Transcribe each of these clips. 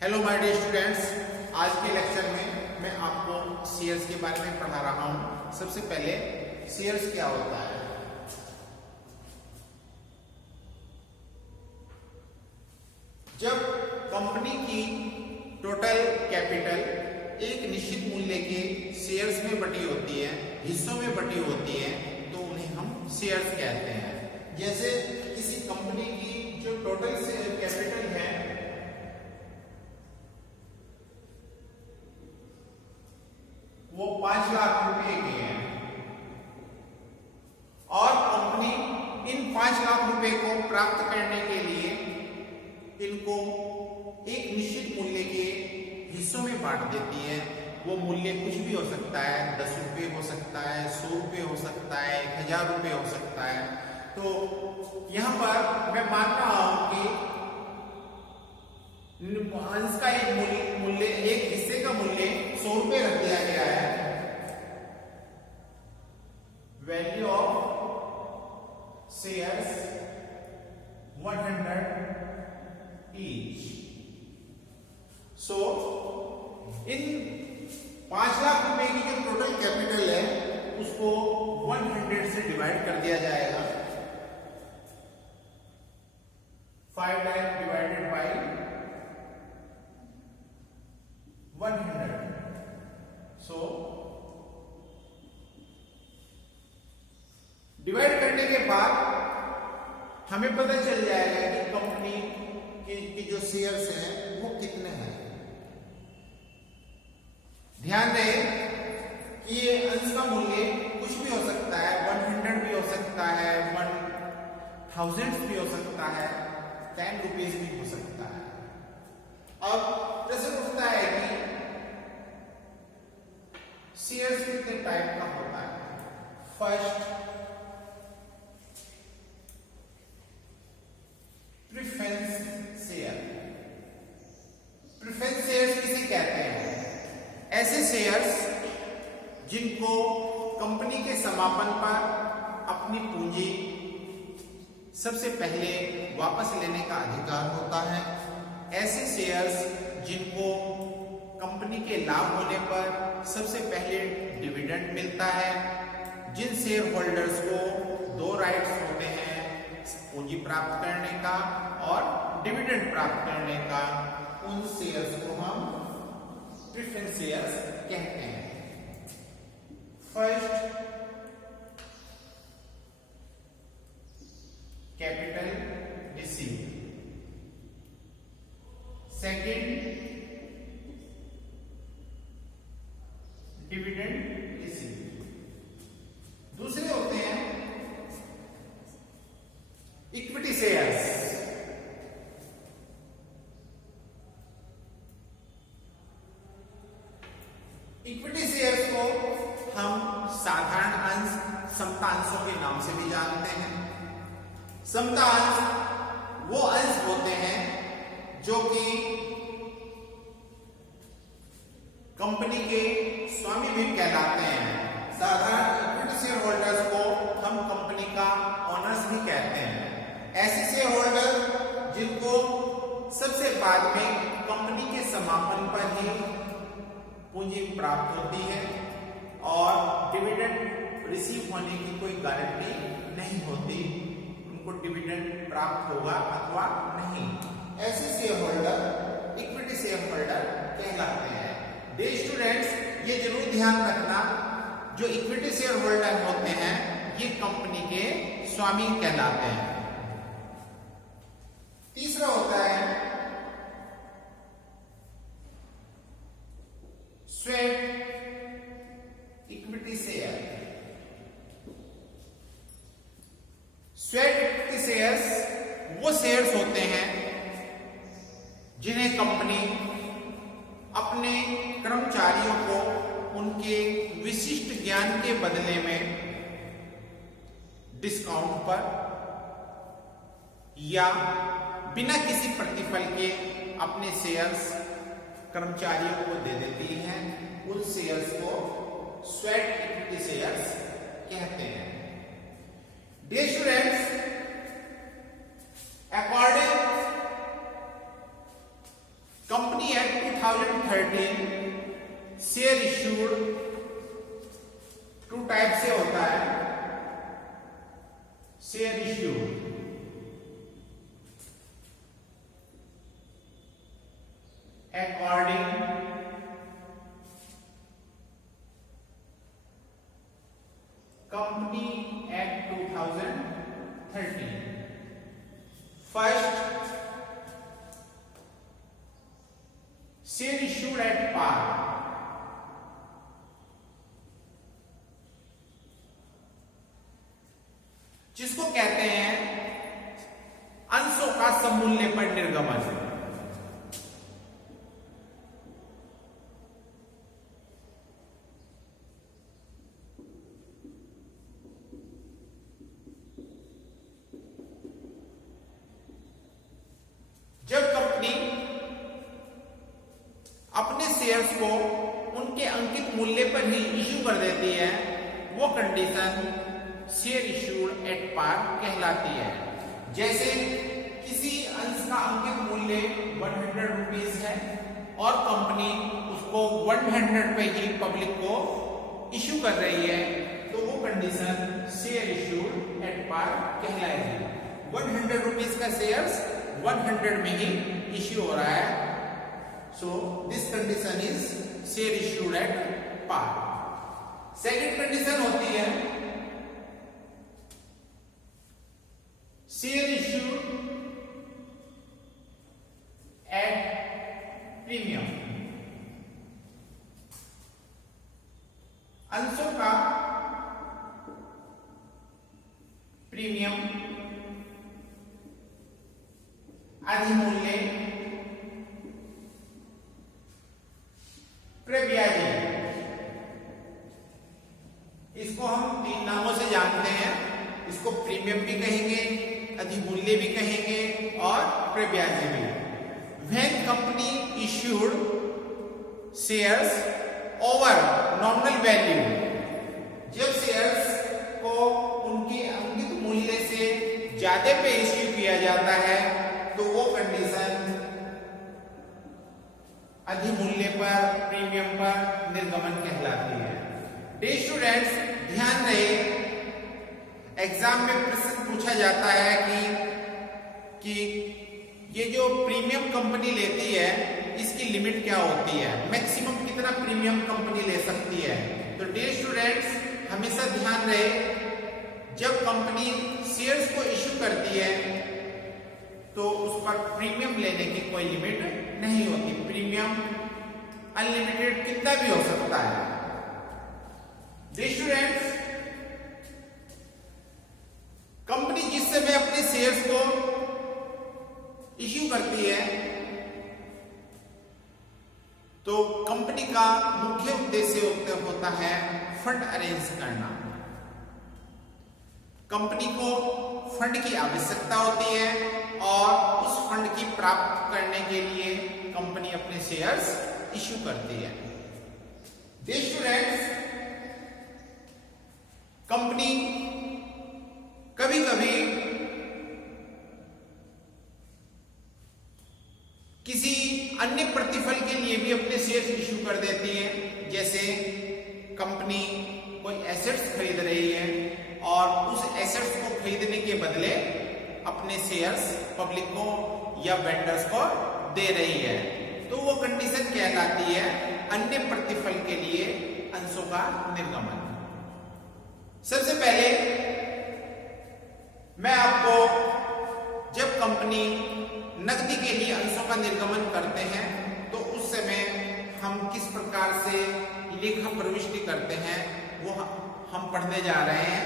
Hello my dear students, आज के lecture में मैं आपको शेयर्स के बारे में पढ़ा रहा हूं। सबसे पहले शेयर्स क्या होता है। जब कंपनी की टोटल कैपिटल एक निश्चित मूल्य के शेयर्स में बटी होती है, हिस्सों में बटी होती है, तो उन्हें हम शेयर्स कहते हैं। जैसे किसी कंपनी की जो टोटल कैपिटल है वो 5 लाख रुपए की है और कंपनी इन 5 लाख रुपए को प्राप्त करने के लिए इनको एक निश्चित मूल्य के हिस्सों में बांट देती है। वो मूल्य कुछ भी हो सकता है, 10 रुपये हो सकता है, 100 रुपये हो सकता है, 1000 रुपये हो सकता है। तो यहां पर मैं मान रहा हूं कि अंश का एक मूल्य, एक हिस्से का मूल्य 100 रुपये रख दिया गया है। Value of shares 100 each. So in 5 lakh रुपए की जो टोटल कैपिटल है उसको 100 से डिवाइड कर दिया जाएगा। 5 lakh divided by 100। So divide करने के बाद हमें पता चल जाएगा कि कंपनी के जो शेयर्स हैं वो कितने हैं। ध्यान दें कि ये अंश का मूल्य कुछ भी हो सकता है, 100 भी हो सकता है, 1000 भी हो सकता है, 10 रुपीज भी हो सकता है। अब प्रश्न उठता है कि शेयर्स कितने टाइप का होता है। First, preference share. Preference shares किसे कहते हैं? ऐसे शेयर्स जिनको कंपनी के समापन पर अपनी पूंजी सबसे पहले वापस लेने का अधिकार होता है। ऐसे शेयर्स जिनको कंपनी के लाभ होने पर सबसे पहले डिविडेंड मिलता है। जिन शेयर होल्डर्स को 2 राइट्स होते हैं, पूंजी प्राप्त करने का और डिविडेंड प्राप्त करने का, उन शेयर्स को हम प्रेफरेंस शेयर्स कहते हैं। First, capital receive. Second, dividend receive. दूसरे होते हैं इक्विटी शेयर्स। इक्विटी शेयर्स को हम साधारण अंश, समता अंशों के नाम से भी जानते हैं। समता अंश वो अंश होते हैं जो कि कंपनी के स्वामी भी कहलाते हैं। साधारण इक्विटी शेयर होल्डर्स को हम कंपनी का ओनर्स भी कहते हैं। ऐसे शेयर होल्डर जिनको सबसे बाद में कंपनी के समापन पर ही पूंजी प्राप्त होती है और डिविडेंड रिसीव होने की कोई गारंटी नहीं होती, उनको डिविडेंड प्राप्त होगा अथवा नहीं। ऐसे share holder equity share holder कहलाते हैं। डियर स्टूडेंट्स, ये जरूर ध्यान रखना, जो इक्विटी शेयर होल्डर होते हैं ये कंपनी के स्वामी कहलाते हैं। तीसरा होता है sweat equity share. Sweat equity shares वो शेयर्स होते हैं जिन्हें कंपनी अपने कर्मचारियों को उनके विशिष्ट ज्ञान के बदले में डिस्काउंट पर या बिना किसी प्रतिफल के अपने शेयर्स कर्मचारियों को दे देती है। उन शेयर्स को स्वेट इक्विटी शेयर्स कहते हैं। Dear students, according company act 2013 share issued two type से होता है। Share issued according Company Act 2013। First, share issued at par, जिसको कहते हैं अंशों का सममूल्य पर निर्गमन। जब कंपनी अपने शेयर्स को उनके अंकित मूल्य पर ही इश्यू कर देती है, वो condition share issued at par कहलाती है। जैसे किसी अंश का अंकित मूल्य 100 रुपीज है और कंपनी उसको 100 पे ही पब्लिक को इश्यू कर रही है, तो वो condition share issued at par कहलाएगी। 100 रुपीज का शेयर्स 100 में ही इश्यू हो रहा है, so this condition is share issued at par. Second condition होती है शेयर इश्यूड एट प्रीमियम। अंशों का प्रीमियम अधिमूल्य प्रब्याजी, इसको हम 3 नामों से जानते हैं। इसको प्रीमियम भी कहेंगे, अधिमूल्य भी कहेंगे और प्रब्याजी भी। When company issued shares over nominal value, जब शेयर्स को उनके अंकित मूल्य से ज्यादा पे इश्यू किया जाता है, तो वो कंडीशन अधिमूल्य पर, प्रीमियम पर निर्गमन कहलाती है। डियर स्टूडेंट्स, ध्यान रहे, एग्जाम में प्रश्न पूछा जाता है कि ये जो प्रीमियम कंपनी लेती है इसकी लिमिट क्या होती है, मैक्सिमम कितना प्रीमियम कंपनी ले सकती है। तो डियर स्टूडेंट्स, हमेशा ध्यान रहे, जब कंपनी शेयर्स को इश्यू करती है तो उस पर प्रीमियम लेने की कोई लिमिट नहीं होती। प्रीमियम अनलिमिटेड कितना भी हो सकता है। डियर स्टूडेंट्स, कंपनी जिस समय अपने शेयर्स को इश्यू करती है तो कंपनी का मुख्य उद्देश्य होता है फंड अरेंज करना। कंपनी को फंड की आवश्यकता होती है और उस फंड की प्राप्त करने के लिए कंपनी अपने शेयर्स इश्यू करती है। डियर स्टूडेंट्स, कंपनी कभी कभी किसी अन्य प्रतिफल के लिए भी अपने शेयर्स इश्यू कर देती है। जैसे कंपनी कोई एसेट्स खरीद रही है और उस एसेट्स को खरीदने के बदले अपने शेयर्स पब्लिक को या वेंडर्स को दे रही है, तो वो कंडीशन कहलाती है अन्य प्रतिफल के लिए अंशों का निर्गमन। सबसे पहले मैं आपको, जब कंपनी नकदी के लिए अंशों का निर्गमन करते हैं तो उस समय हम किस प्रकार से लेखा प्रविष्टि करते हैं वो हम पढ़ने जा रहे हैं।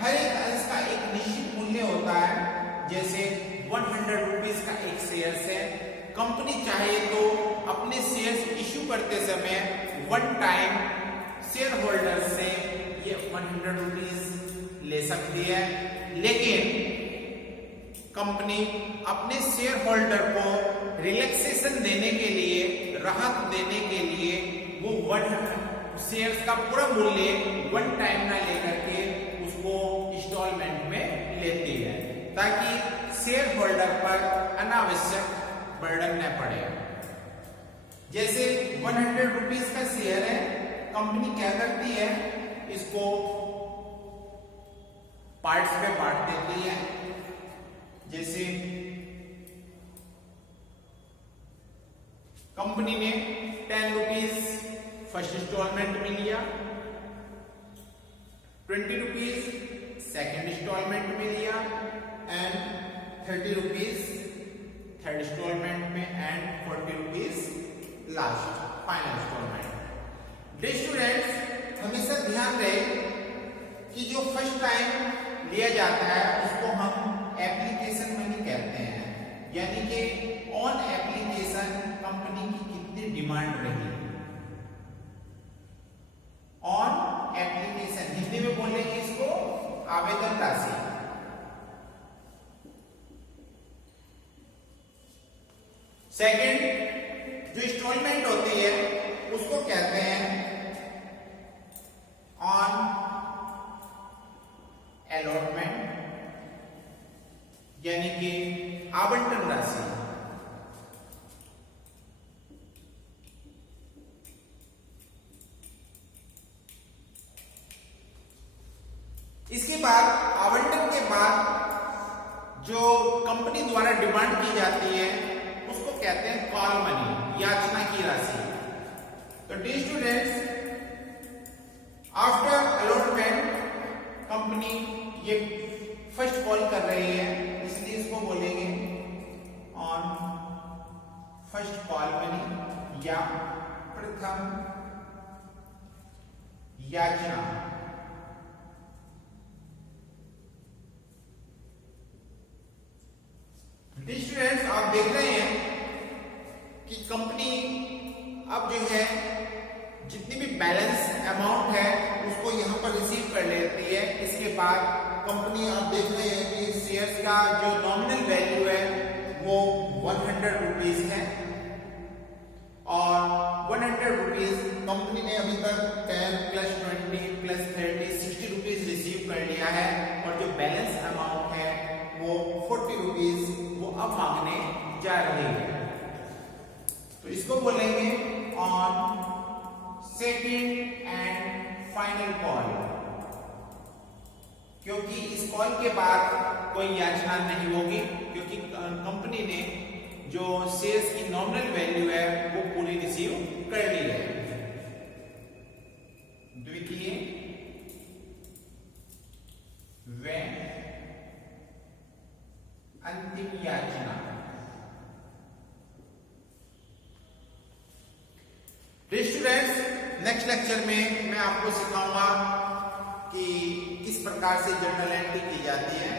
हर एक अंश का एक निश्चित मूल्य होता है। जैसे 100 रुपीज का एक शेयर है, कंपनी चाहे तो अपने शेयर्स इश्यू करते समय वन टाइम शेयर होल्डर से ये 100 रुपीज ले सकती है, लेकिन कंपनी अपने शेयर होल्डर को रिलैक्सेशन देने के लिए, राहत देने के लिए वो शेयर्स का पूरा मूल्य वन टाइम ना लेकर के उसको इंस्टॉलमेंट में लेती है, ताकि शेयर होल्डर पर अनावश्यक बर्डन न पड़े। जैसे 100 रुपीज का शेयर है, कंपनी क्या करती है, इसको पार्ट्स में बांट देती है। जैसे कंपनी ने 10 रुपीज फर्स्ट इंस्टॉलमेंट में लिया, 20 रुपीज सेकेंड इंस्टॉलमेंट में लिया एंड 30 रुपीज थर्ड इंस्टॉलमेंट में and 40 rupees last final installment. Dear students, हमेशा ध्यान रहे कि जो फर्स्ट टाइम लिया जाता है उसको हम एप्लीकेशन मनी कहते हैं, यानी कि ऑन एप्लीकेशन कंपनी की कितनी डिमांड रही। ऑन एप्लीकेशन हिंदी में बोलेंगे इसको आवेदन राशि। सेकंड जो इंस्टॉलमेंट होती है उसको कहते हैं ऑन अलॉटमेंट, यानी कि आवंटन राशि। इसके बाद आवंटन के बाद जो कंपनी द्वारा डिमांड की जाती है उसको कहते हैं कॉल मनी, याचना की राशि। तो dear students, after allotment company ये फर्स्ट कॉल कर रही है, इसलिए इसको बोलेंगे ऑन फर्स्ट कॉल मनी या प्रथम याचना। स्टूडेंट्स, आप देख रहे हैं कि कंपनी अब जो है जितनी भी बैलेंस अमाउंट है उसको यहां पर रिसीव कर लेती है। इसके बाद कंपनी आप देख रहे हैं कि शेयर्स का जो नॉमिनल वैल्यू है वो 100 रुपीज है और 100 रुपीज कंपनी ने अभी तक 10 प्लस 20 प्लस 30 60 रुपीज रिसीव कर लिया है और जो बैलेंस अमाउंट है वो 40 रुपीज वो अब मांगने जा रही है। तो इसको बोलेंगे on second and final call, क्योंकि इस कॉल के बाद कोई याचना नहीं होगी, क्योंकि कंपनी ने जो शेयर्स की नॉमिनल वैल्यू है वो पूरी रिसीव कर ली है। द्वितीय व अंतिम याचना। स्टूडेंट्स, नेक्स्ट लेक्चर में मैं आपको सिखाऊंगा कि किस प्रकार से जर्नल एंट्री की जाती है।